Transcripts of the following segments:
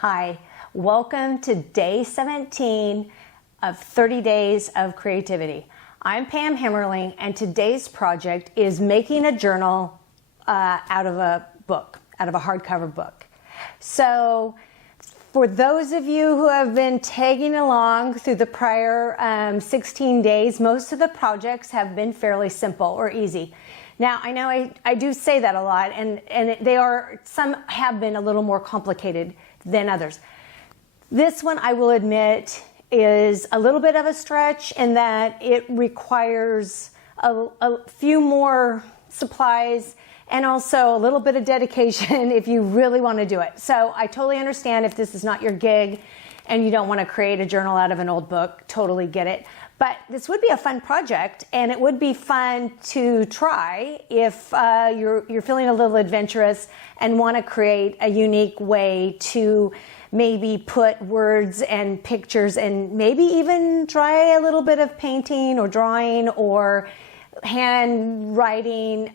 Hi, welcome to day 17 of 30 Days of Creativity. I'm Pam Hammerling, and today's project is making a journal out of a book, out of a hardcover book. So for those of you who have been tagging along through the prior 16 days, most of the projects have been fairly simple or easy. Now, I know I do say that a lot, and some have been a little more complicated than others. This one, I will admit, is a little bit of a stretch in that it requires a few more supplies and also a little bit of dedication if you really want to do it. So I totally understand if this is not your gig and you don't want to create a journal out of an old book, totally get it. But this would be a fun project, and it would be fun to try if you're feeling a little adventurous and want to create a unique way to maybe put words and pictures and maybe even try a little bit of painting or drawing or handwriting.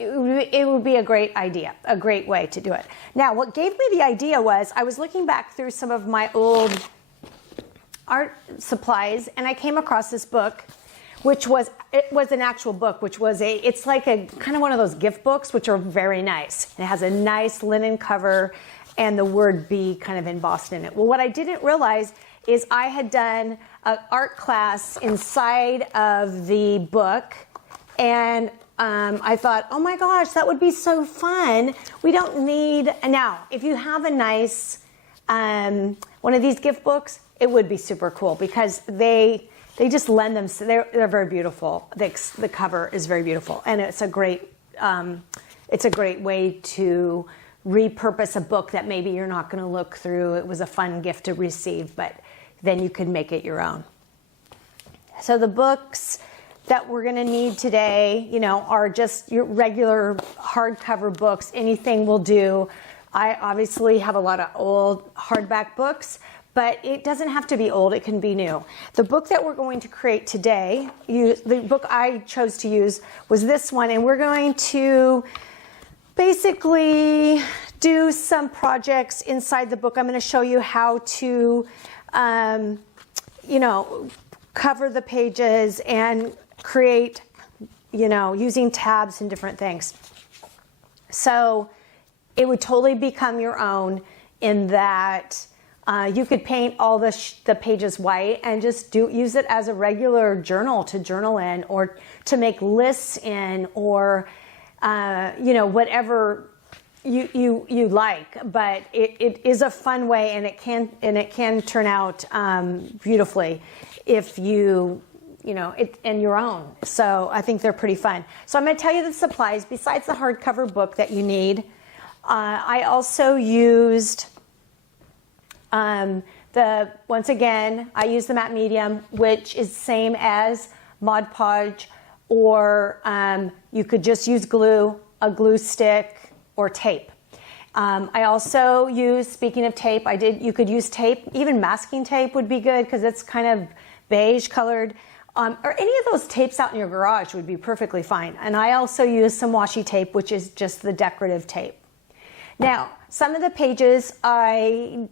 It would be a great idea, a great way to do it. Now, what gave me the idea was I was looking back through some of my old art supplies, and I came across this book, which was an actual book, it's like a kind of one of those gift books, which are very nice. It has a nice linen cover and the word "be" kind of embossed in it. Well, what I didn't realize is I had done an art class inside of the book, and I thought, oh my gosh, that would be so fun. We don't need, now, if you have a nice, one of these gift books, it would be super cool because they just lend them, they're very beautiful. The cover is very beautiful, and it's a great way to repurpose a book that maybe you're not going to look through. It was a fun gift to receive, but then you can make it your own. So the books that we're going to need today, are just your regular hardcover books. Anything will do. I obviously have a lot of old hardback books, but it doesn't have to be old. It can be new. The book that we're going to create today, the book I chose to use was this one, and we're going to basically do some projects inside the book. I'm going to show you how to, cover the pages and create, using tabs and different things. So it would totally become your own in that you could paint all the pages white and just use it as a regular journal to journal in, or to make lists in, or whatever you like. But it is a fun way, and it can turn out beautifully if you and your own. So I think they're pretty fun. So I'm going to tell you the supplies besides the hardcover book that you need. I also used once again, I used the matte medium, which is the same as Mod Podge, or you could just use glue, a glue stick, or tape. I also used, speaking of tape, you could use tape. Even masking tape would be good because it's kind of beige colored. Or any of those tapes out in your garage would be perfectly fine. And I also used some washi tape, which is just the decorative tape. Now, some of the pages I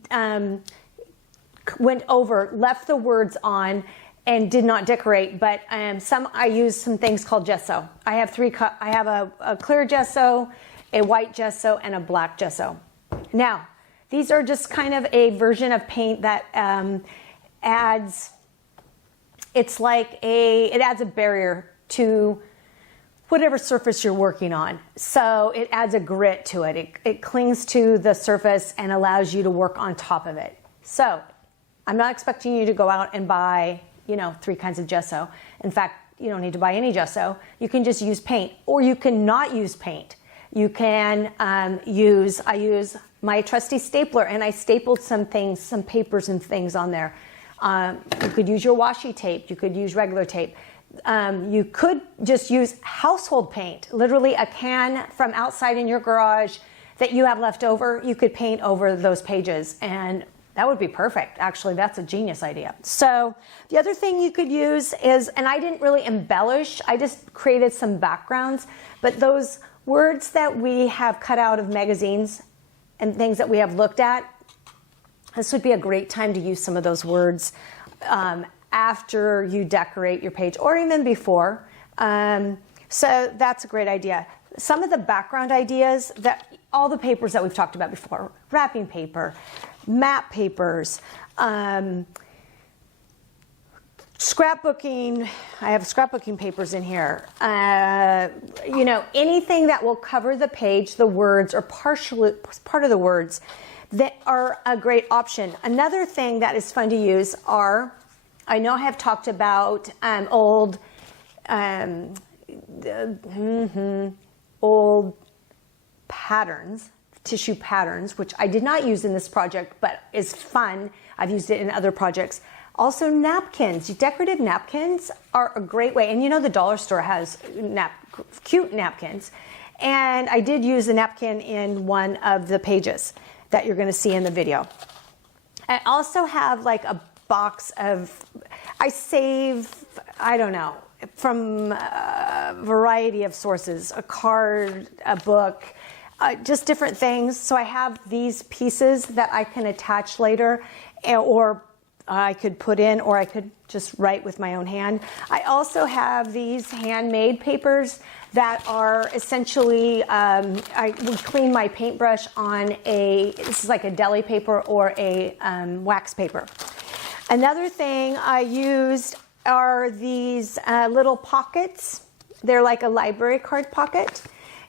left the words on and did not decorate, but I used some things called gesso. I have a clear gesso, a white gesso, and a black gesso. Now, these are just kind of a version of paint that adds a barrier to whatever surface you're working on. So it adds a grit to it. It clings to the surface and allows you to work on top of it. So I'm not expecting you to go out and buy, 3 kinds of gesso. In fact, you don't need to buy any gesso. You can just use paint, or you can not use paint. You can I use my trusty stapler, and I stapled some papers and things on there. You could use your washi tape. You could use regular tape. You could just use household paint, literally a can from outside in your garage that you have left over. You could paint over those pages, and that would be perfect. Actually, that's a genius idea. So the other thing you could use is, and I didn't really embellish, I just created some backgrounds, but those words that we have cut out of magazines and things that we have looked at, This would be a great time to use some of those words after you decorate your page or even before. So that's a great idea. Some of the background ideas, that all the papers that we've talked about before, wrapping paper, map papers, scrapbooking. I have scrapbooking papers in here. You know, anything that will cover the page, the words, or part of the words, that are a great option. Another thing that is fun to use are, I know I have talked about old patterns, tissue patterns, which I did not use in this project, but is fun. I've used it in other projects. Also napkins. Decorative napkins are a great way. And you know the dollar store has cute napkins. And I did use a napkin in one of the pages that you're going to see in the video. I also have like a box of, I save, I don't know, from a variety of sources, a card, a book, just different things. So I have these pieces that I can attach later, or I could put in, or I could just write with my own hand. I also have these handmade papers that are essentially, I would clean my paintbrush on this is like a deli paper or a wax paper. Another thing I used are these little pockets. They're like a library card pocket.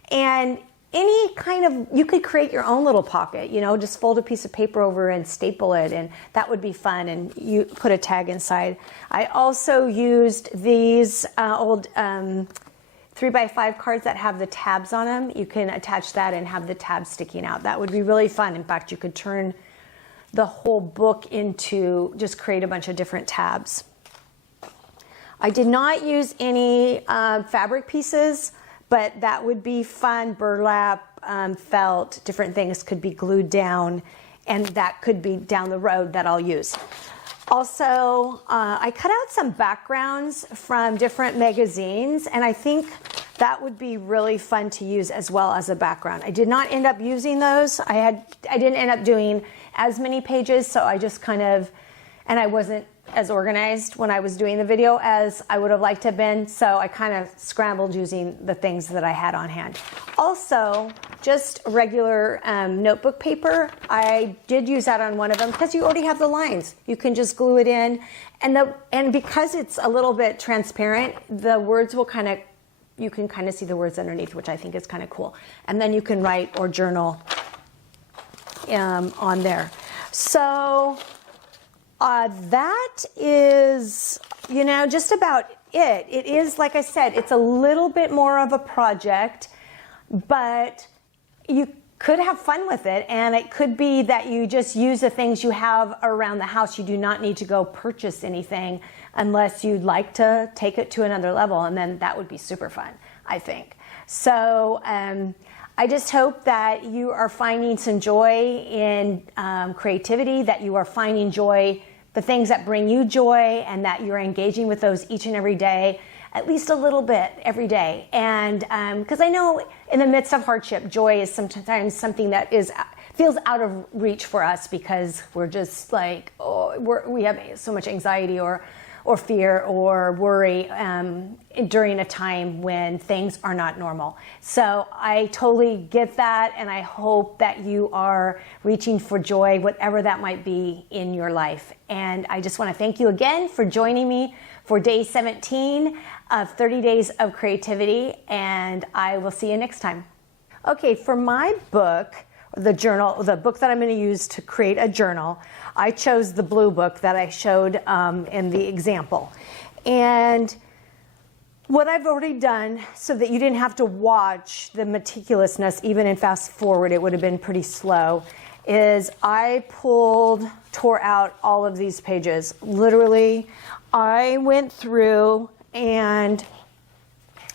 And any kind of, you could create your own little pocket, you know, just fold a piece of paper over and staple it, and that would be fun, and you put a tag inside. I also used these old 3x5 cards that have the tabs on them. You can attach that and have the tabs sticking out. That would be really fun. In fact, you could turn the whole book into, just create a bunch of different tabs. I did not use any fabric pieces, but that would be fun. Burlap, felt, different things could be glued down, and that could be down the road that I'll use. Also, I cut out some backgrounds from different magazines, and I think that would be really fun to use as well as a background. I did not end up using those. I didn't end up doing as many pages, so I just kind of, and I wasn't as organized when I was doing the video as I would have liked to have been, so I kind of scrambled using the things that I had on hand. Also, just regular notebook paper. I did use that on one of them because you already have the lines. You can just glue it in, and because it's a little bit transparent, the words will kind of, you can kind of see the words underneath, which I think is kind of cool. And then you can write or journal on there. So that is, you know, just about it. It is, like I said, it's a little bit more of a project, but you could have fun with it, and it could be that you just use the things you have around the house. You do not need to go purchase anything unless you'd like to take it to another level, and then that would be super fun, I think. So I just hope that you are finding some joy in creativity, that you are finding joy, the things that bring you joy, and that you're engaging with those each and every day, at least a little bit every day. And because I know in the midst of hardship, joy is sometimes something that feels out of reach for us, because we're just like, we have so much anxiety or fear or worry during a time when things are not normal. So I totally get that, and I hope that you are reaching for joy, whatever that might be in your life. And I just want to thank you again for joining me for day 17 of 30 Days of Creativity, and I will see you next time. Okay, for my book, the journal, the book that I'm going to use to create a journal, I chose the blue book that I showed in the example. And what I've already done, so that you didn't have to watch the meticulousness, even in fast forward, it would have been pretty slow, is I tore out all of these pages. Literally, I went through, and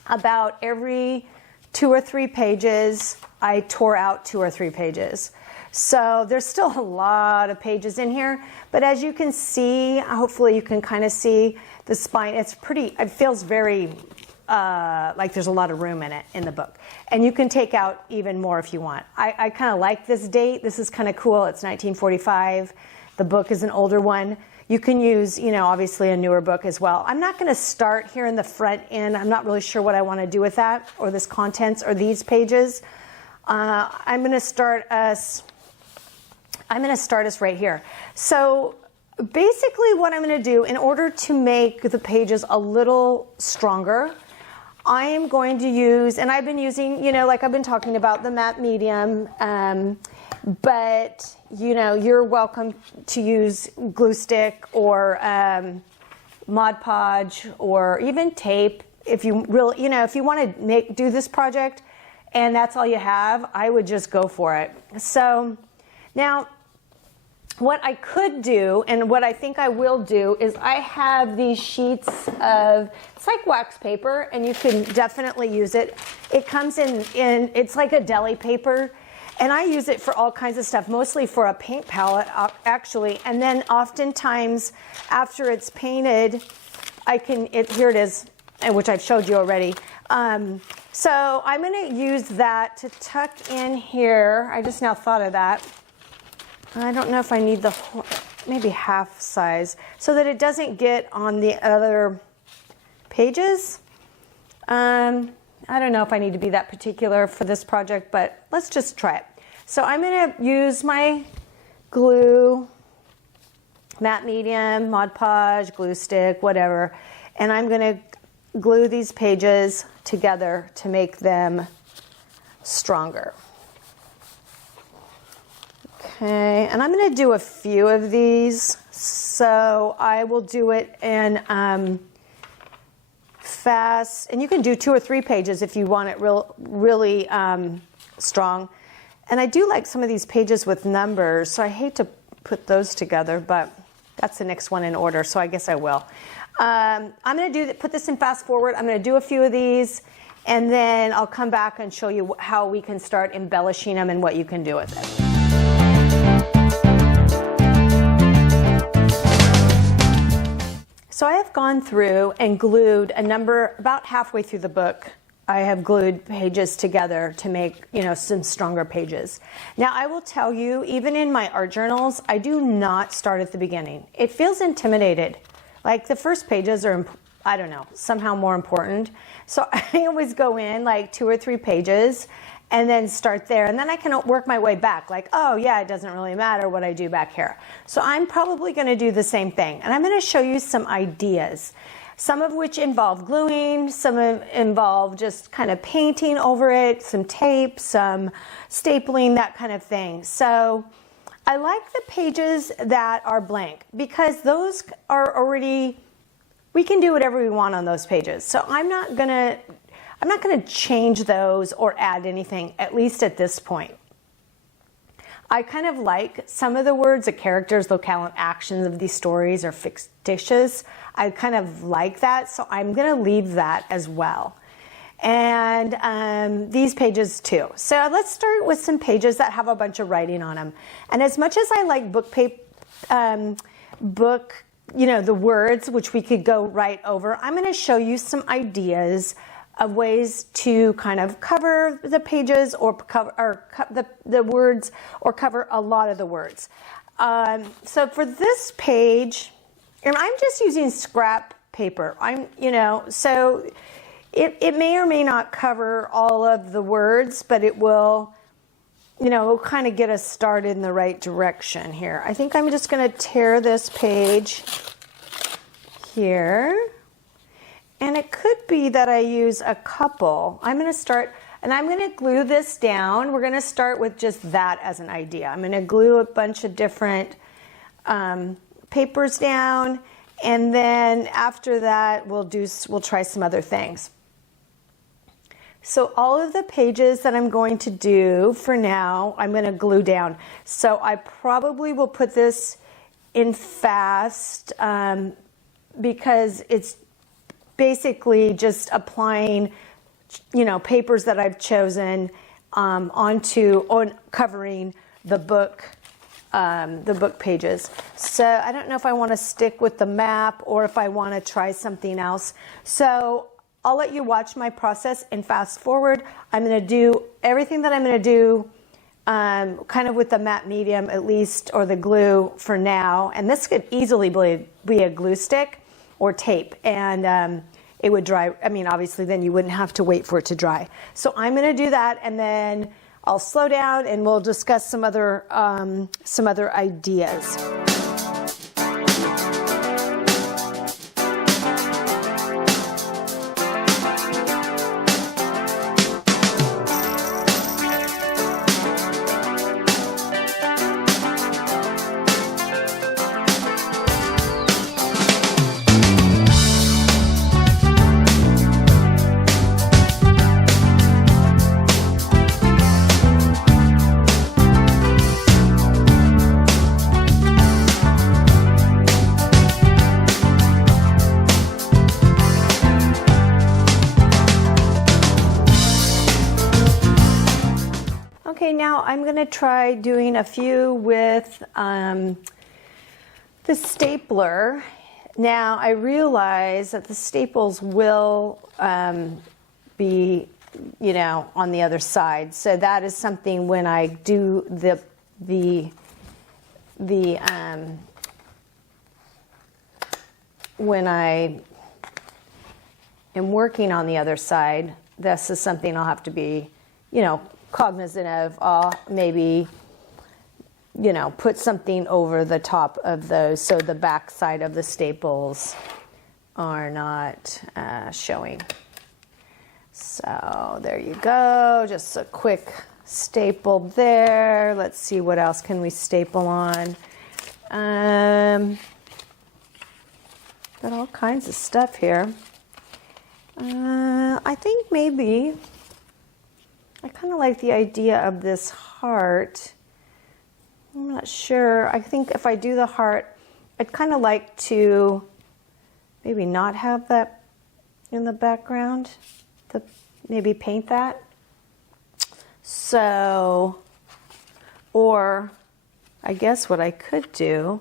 about every 2 or 3 pages, I tore out 2 or 3 pages. So there's still a lot of pages in here, but as you can see, hopefully you can kind of see the spine. It's pretty, it feels very like there's a lot of room in it in the book. And you can take out even more if you want. I kind of like this date. This is kind of cool. It's 1945. The book is an older one. You can use, obviously a newer book as well. I'm not going to start here in the front end. I'm not really sure what I want to do with that, or this contents, or these pages. I'm going to start us right here. So basically what I'm going to do in order to make the pages a little stronger, I am going to use, and I've been using, like I've been talking about, the matte medium, but you're welcome to use glue stick or Mod Podge or even tape if you really, if you want to do this project and that's all you have, I would just go for it. So now what I could do, and what I think I will do, is I have these sheets of, it's like wax paper, and you can definitely use it. It comes in it's like a deli paper, and I use it for all kinds of stuff, mostly for a paint palette, actually. And then oftentimes, after it's painted, here it is, which I've showed you already. So I'm going to use that to tuck in here. I just now thought of that. I don't know if I need the whole, maybe half size, so that it doesn't get on the other pages. I don't know if I need to be that particular for this project, but let's just try it. So I'm going to use my glue, matte medium, Mod Podge, glue stick, whatever, and I'm going to glue these pages together to make them stronger. Okay, and I'm going to do a few of these, so I will do it in fast, and you can do 2 or 3 pages if you want it really strong. And I do like some of these pages with numbers, so I hate to put those together, but that's the next one in order, so I guess I will. I'm going to put this in fast forward. I'm going to do a few of these, and then I'll come back and show you how we can start embellishing them and what you can do with it. So I have gone through and glued a number, about halfway through the book, I have glued pages together to make, some stronger pages. Now I will tell you, even in my art journals, I do not start at the beginning. It feels intimidated. Like the first pages are, I don't know, somehow more important. So I always go in like 2 or 3 pages and then start there. And then I can work my way back, like, oh yeah, it doesn't really matter what I do back here. So I'm probably going to do the same thing. And I'm going to show you some ideas, some of which involve gluing, some involve just kind of painting over it, some tape, some stapling, that kind of thing. So I like the pages that are blank because those are already, we can do whatever we want on those pages. So I'm not going to change those or add anything, at least at this point. I kind of like some of the words, the characters, locale, and actions of these stories are fictitious. I kind of like that, so I'm going to leave that as well. And these pages too. So let's start with some pages that have a bunch of writing on them. And as much as I like the words, which we could go right over, I'm going to show you some ideas of ways to kind of cover the pages or cover the words, or cover a lot of the words. So for this page, and I'm just using scrap paper. So it may or may not cover all of the words, but it will, kind of get us started in the right direction here. I think I'm just going to tear this page here. And it could be that I use a couple. I'm going to start, and I'm going to glue this down. We're going to start with just that as an idea. I'm going to glue a bunch of different papers down, and then after that, we'll try some other things. So all of the pages that I'm going to do for now, I'm going to glue down. So I probably will put this in fast because it's basically just applying, papers that I've chosen covering the book pages. So I don't know if I want to stick with the map or if I want to try something else. So I'll let you watch my process and fast forward. I'm going to do everything that I'm going to do kind of with the matte medium at least, or the glue for now. And this could easily be a glue stick or tape, and it would dry. I mean, obviously then you wouldn't have to wait for it to dry. So I'm going to do that, and then I'll slow down and we'll discuss some other ideas. Okay, now I'm going to try doing a few with the stapler. Now I realize that the staples will be, you know, on the other side. So that is something when I do when I am working on the other side, this is something I'll have to be, you know, cognizant of. I'll maybe, you know, put something over the top of those so the back side of the staples are not showing. So there you go, just a quick staple there. Let's see what else can we staple on. Got all kinds of stuff here. I think maybe I kind of like the idea of this heart. I'm not sure. I think if I do the heart, I'd kind of like to maybe not have that in the background, maybe paint that. So, or I guess what I could do,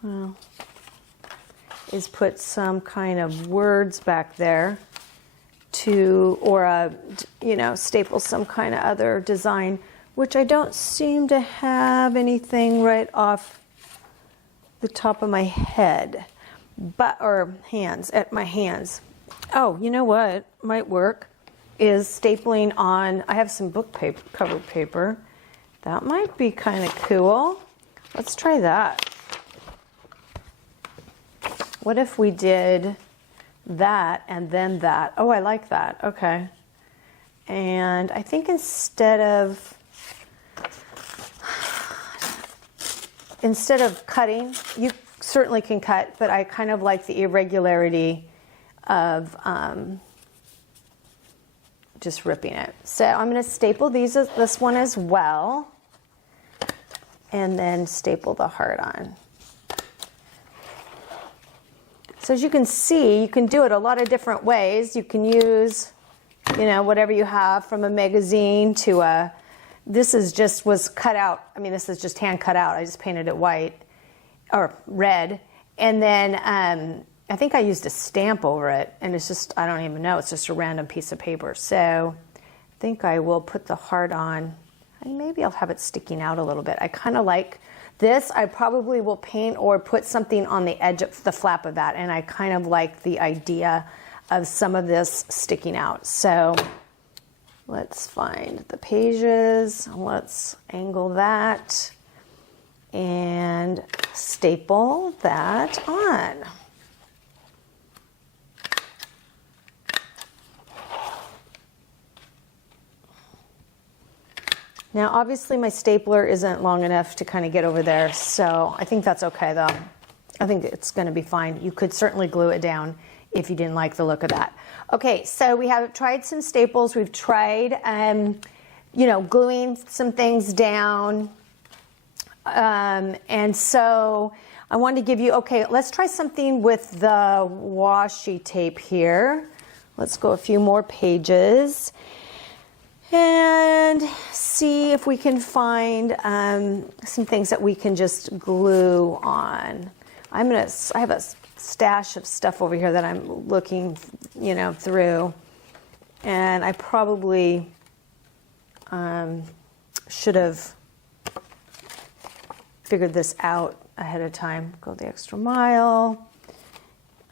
well, is put some kind of words back there or you know, staple some kind of other design, which I don't seem to have anything right off the top of my head, or hands, at my hands. Oh, you know what might work is stapling on, I have some book paper, cover paper. That might be kind of cool. Let's try that. What if we did that and then that? Oh, I like that. Okay. And I think instead of cutting, you certainly can cut, but I kind of like the irregularity of just ripping it. So I'm going to staple this one as well, and then staple the heart on. So as you can see, you can do it a lot of different ways. You can use, you know, whatever you have from a magazine to this was cut out. I mean, this is just hand cut out. I just painted it white or red. And then I think I used a stamp over it, and it's just, I don't even know, it's just a random piece of paper. So I think I will put the heart on. And maybe I'll have it sticking out a little bit. I kind of like this. I probably will paint or put something on the edge of the flap of that, and I kind of like the idea of some of this sticking out. So let's find the pages. Let's angle that and staple that on. Now, obviously my stapler isn't long enough to kind of get over there, so I think that's okay though. I think it's going to be fine. You could certainly glue it down if you didn't like the look of that. Okay, so we have tried some staples. We've tried, you know, gluing some things down. And so I wanted to give you, okay, let's try something with the washi tape here. Let's go a few more pages and see if we can find some things that we can just glue on. I have a stash of stuff over here that I'm looking, you know, through, and I probably should have figured this out ahead of time. Go the extra mile.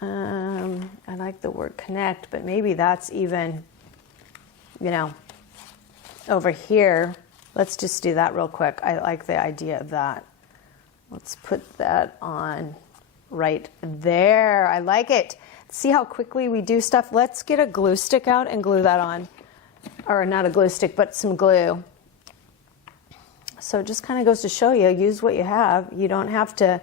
I like the word connect, but maybe that's even, you know, over here. Let's just do that real quick. I like the idea of that. Let's put that on right there. I like it. See how quickly we do stuff? Let's get a glue stick out and glue that on. Or not a glue stick, but some glue. So it just kind of goes to show you, use what you have. You don't have to,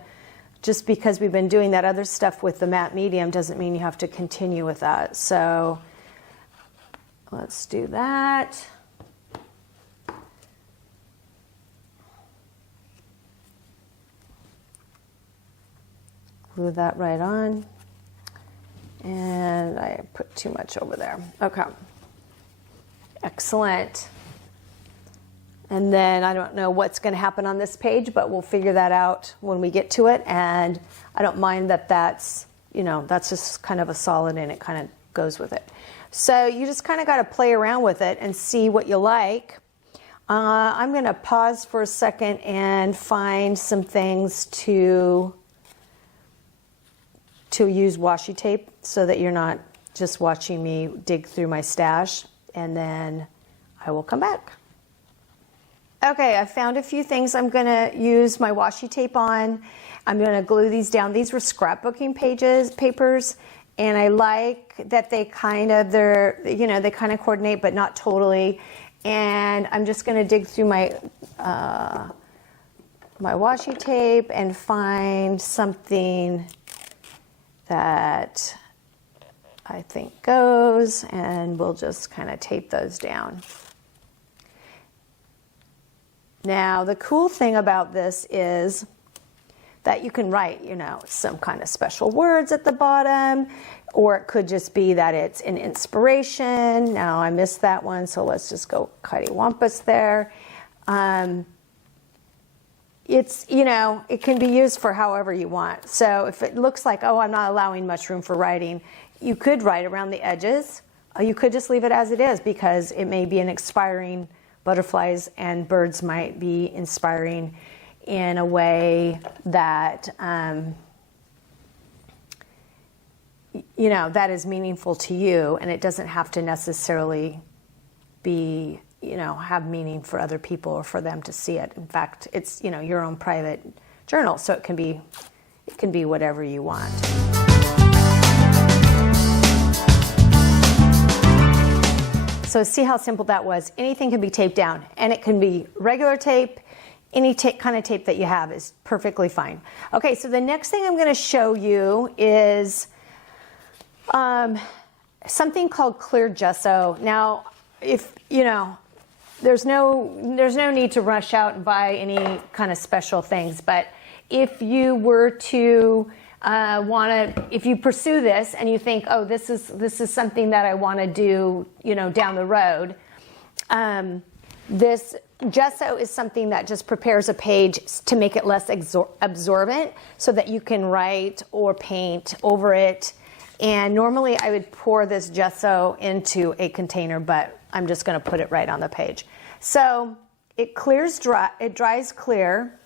just because we've been doing that other stuff with the matte medium doesn't mean you have to continue with that. So let's do that. Glue that right on. And I put too much over there. Okay. Excellent. And then I don't know what's going to happen on this page, but we'll figure that out when we get to it. And I don't mind that that's, you know, that's just kind of a solid and it kind of goes with it. So you just kind of got to play around with it and see what you like. I'm going to pause for a second and find some things to use washi tape so that you're not just watching me dig through my stash, and then I will come back. Okay, I found a few things I'm going to use my washi tape on. I'm going to glue these down. These were scrapbooking papers, and I like that they kind of, they kind of coordinate, but not totally. And I'm just going to dig through my my washi tape and find something that I think goes, and we'll just kind of tape those down. Now, the cool thing about this is that you can write, you know, some kind of special words at the bottom, or it could just be that it's an inspiration. Now, I missed that one, so let's just go cattywampus there. It's, you know, it can be used for however you want. So if it looks like, oh, I'm not allowing much room for writing, you could write around the edges. You could just leave it as it is, because it may be an expiring, butterflies and birds might be inspiring in a way that, you know, that is meaningful to you, and it doesn't have to necessarily be, you know, have meaning for other people or for them to see it. In fact, it's, you know, your own private journal, so it can be whatever you want. So see how simple that was. Anything can be taped down, and it can be regular tape. Any kind of tape that you have is perfectly fine. Okay, so the next thing I'm going to show you is something called clear gesso. Now, if you know, there's no need to rush out and buy any kind of special things, but if you were to if you pursue this and you think, oh, this is something that I want to do, you know, down the road, this gesso is something that just prepares a page to make it less absorbent, so that you can write or paint over it. And normally I would pour this gesso into a container, but I'm just going to put it right on the page. So it dries clear,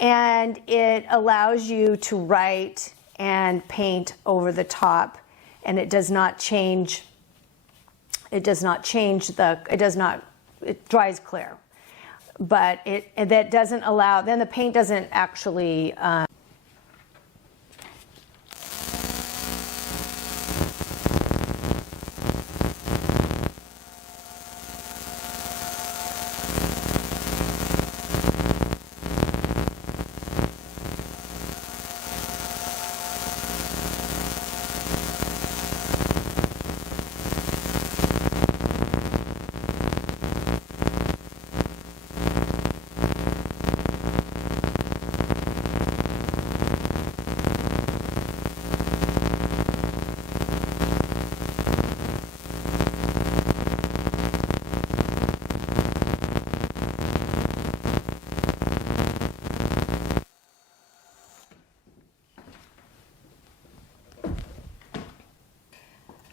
and it allows you to write and paint over the top, and it does not change. It dries clear, but that doesn't allow. Then the paint doesn't actually.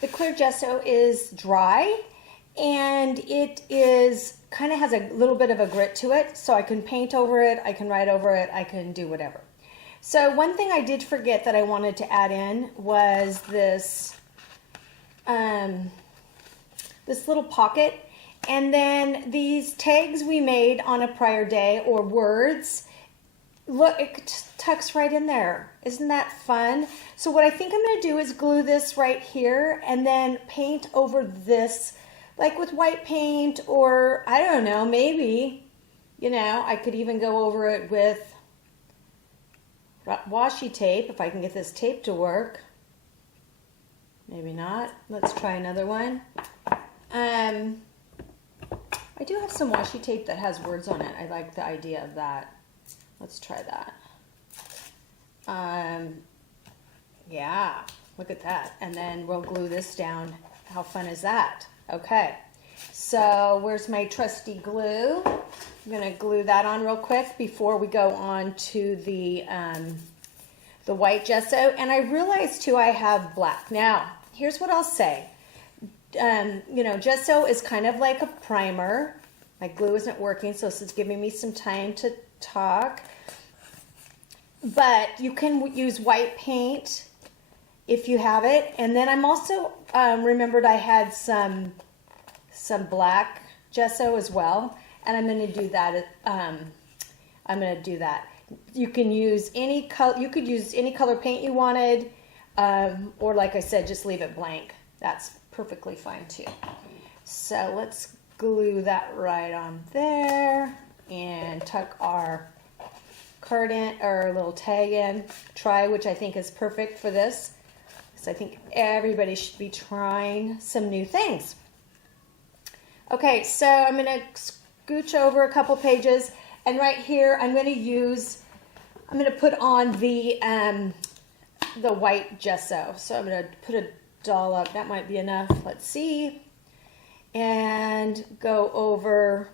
The clear gesso is dry, and it is kind of has a little bit of a grit to it, so I can paint over it, I can write over it, I can do whatever. So one thing I did forget that I wanted to add in was this this little pocket, and then these tags we made on a prior day, or words. Look, it tucks right in there. Isn't that fun? So what I think I'm going to do is glue this right here and then paint over this, like with white paint, or I don't know, maybe, you know, I could even go over it with washi tape if I can get this tape to work. Maybe not. Let's try another one. I do have some washi tape that has words on it. I like the idea of that. Let's try that. Yeah, look at that. And then we'll glue this down. How fun is that? Okay, so where's my trusty glue? I'm gonna glue that on real quick before we go on to the white gesso. And I realized too I have black. Now, here's what I'll say. You know, gesso is kind of like a primer. My glue isn't working, so this is giving me some time to talk. But you can use white paint if you have it. And then I'm also remembered I had some black gesso as well, and I'm going to do that. I'm going to do that. You can use any color. You could use any color paint you wanted, or like I said, just leave it blank. That's perfectly fine too. So let's glue that right on there and tuck our card in, or a little tag in. Try, which I think is perfect for this, because I think everybody should be trying some new things. Okay, so I'm going to scooch over a couple pages, and right here I'm going to put on the white gesso. So I'm going to put a dollop. That might be enough. Let's see. And go over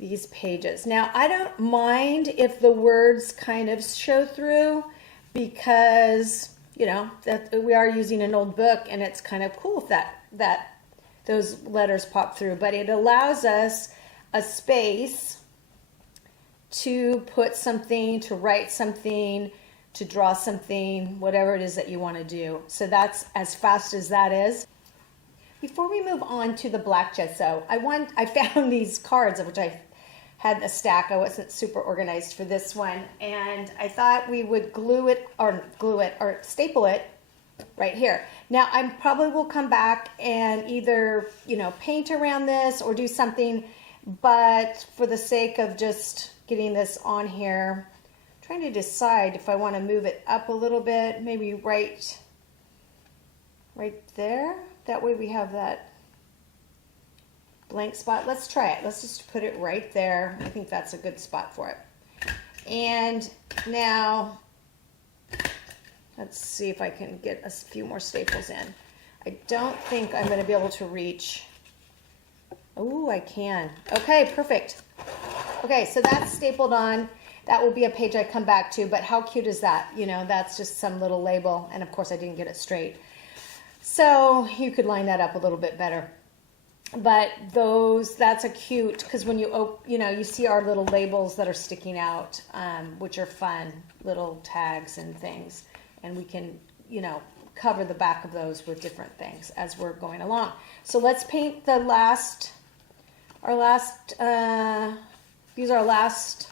these pages. Now, I don't mind if the words kind of show through, because, you know, that we are using an old book, and it's kind of cool if that those letters pop through. But it allows us a space to put something, to write something, to draw something, whatever it is that you want to do. So that's as fast as that is. Before we move on to the black gesso, I found these cards, which I had a stack. I wasn't super organized for this one, and I thought we would glue it or staple it right here. Now I probably will come back and either, you know, paint around this or do something, but for the sake of just getting this on here, I'm trying to decide if I want to move it up a little bit, maybe right there. That way we have that blank spot. Let's try it. Let's just put it right there. I think that's a good spot for it. And now let's see if I can get a few more staples in. I don't think I'm going to be able to reach. Oh, I can. Okay, perfect. Okay, so that's stapled on. That will be a page I come back to, but how cute is that? You know, that's just some little label, and of course I didn't get it straight. So you could line that up a little bit better. But that's a cute, because when you see our little labels that are sticking out, which are fun, little tags and things. And we can, you know, cover the back of those with different things as we're going along. So let's paint use our last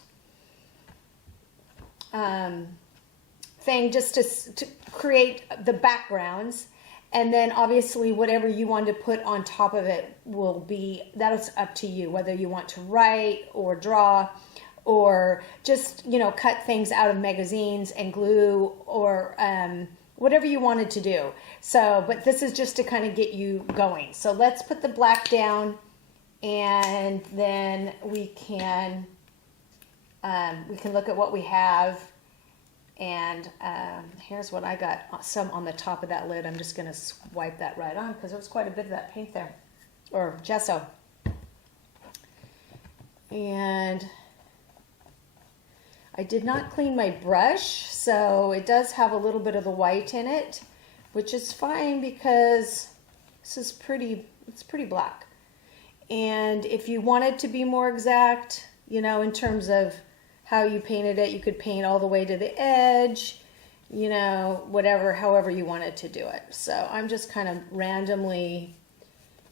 thing just to create the backgrounds. And then obviously whatever you want to put on top of it that's up to you, whether you want to write or draw or just, you know, cut things out of magazines and glue, or whatever you wanted to do. So, but this is just to kind of get you going. So let's put the black down, and then we can look at what we have. And here's what I got, some on the top of that lid. I'm just going to swipe that right on, because there was quite a bit of that paint there, or gesso. And I did not clean my brush, so it does have a little bit of the white in it, which is fine because this is pretty it's pretty black. And if you wanted to be more exact, you know, in terms of how you painted it, you could paint all the way to the edge, you know, whatever, however you wanted to do it. So I'm just kind of randomly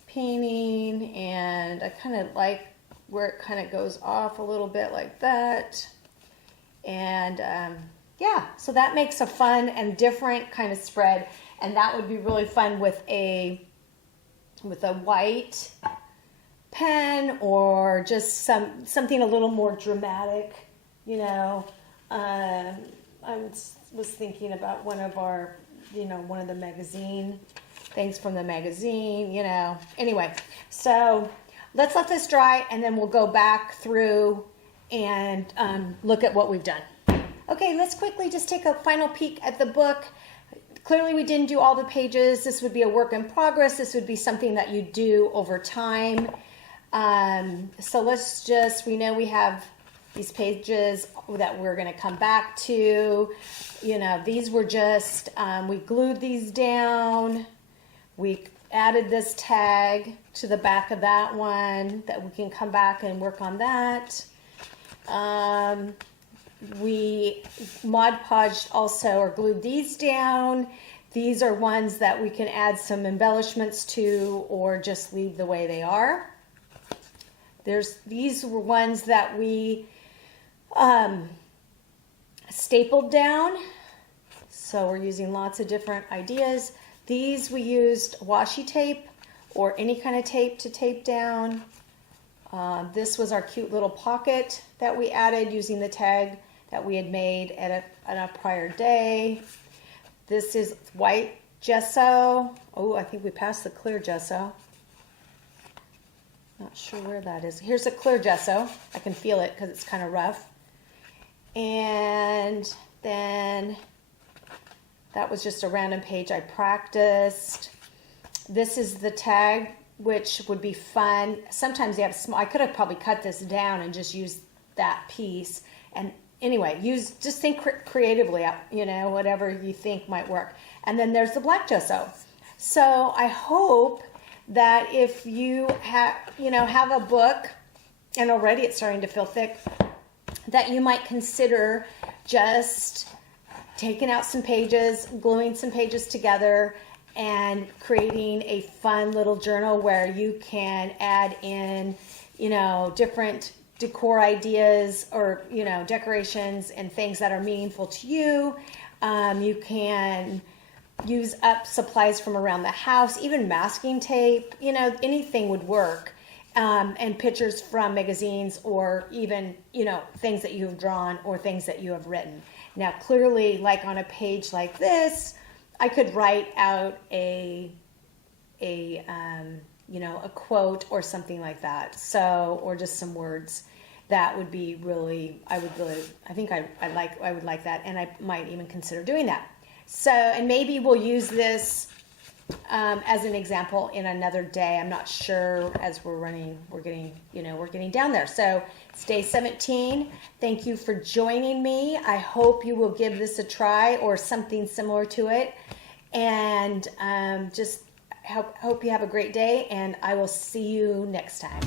painting, and I kind of like where it kind of goes off a little bit like that. And yeah, so that makes a fun and different kind of spread, and that would be really fun with a white pen, or just something a little more dramatic, you know. I was thinking about one of our, you know, one of the magazine things from the magazine, you know. Anyway, so let's let this dry, and then we'll go back through and look at what we've done. Okay, let's quickly just take a final peek at the book. Clearly we didn't do all the pages. This would be a work in progress. This would be something that you do over time. So let's just, we know we have these pages that we're going to come back to. You know, these were just, we glued these down. We added this tag to the back of that one that we can come back and work on that. We Mod Podged also, or glued these down. These are ones that we can add some embellishments to, or just leave the way they are. These were ones that we stapled down. So we're using lots of different ideas. These we used washi tape or any kind of tape to tape down. This was our cute little pocket that we added using the tag that we had made at a prior day. This is white gesso. Oh, I think we passed the clear gesso. Not sure where that is. Here's a clear gesso. I can feel it because it's kind of rough. And then that was just a random page I practiced. This is the tag, which would be fun. Sometimes you have small, I could have probably cut this down and just used that piece. And anyway, just think creatively, you know, whatever you think might work. And then there's the black gesso. So I hope that if you have a book, and already it's starting to feel thick, that you might consider just taking out some pages, gluing some pages together, and creating a fun little journal where you can add in, you know, different decor ideas, or, you know, decorations and things that are meaningful to you. You can use up supplies from around the house, even masking tape, you know, anything would work. And pictures from magazines, or even, you know, things that you have drawn or things that you have written. Now, clearly, like on a page like this, I could write out a quote or something like that. So, or just some words. That would be really, I would like that, and I might even consider doing that. So, and maybe we'll use this as an example in another day. I'm not sure, as we're getting down there. So it's day 17. Thank you for joining me. I hope you will give this a try or something similar to it. And just hope you have a great day, and I will see you next time.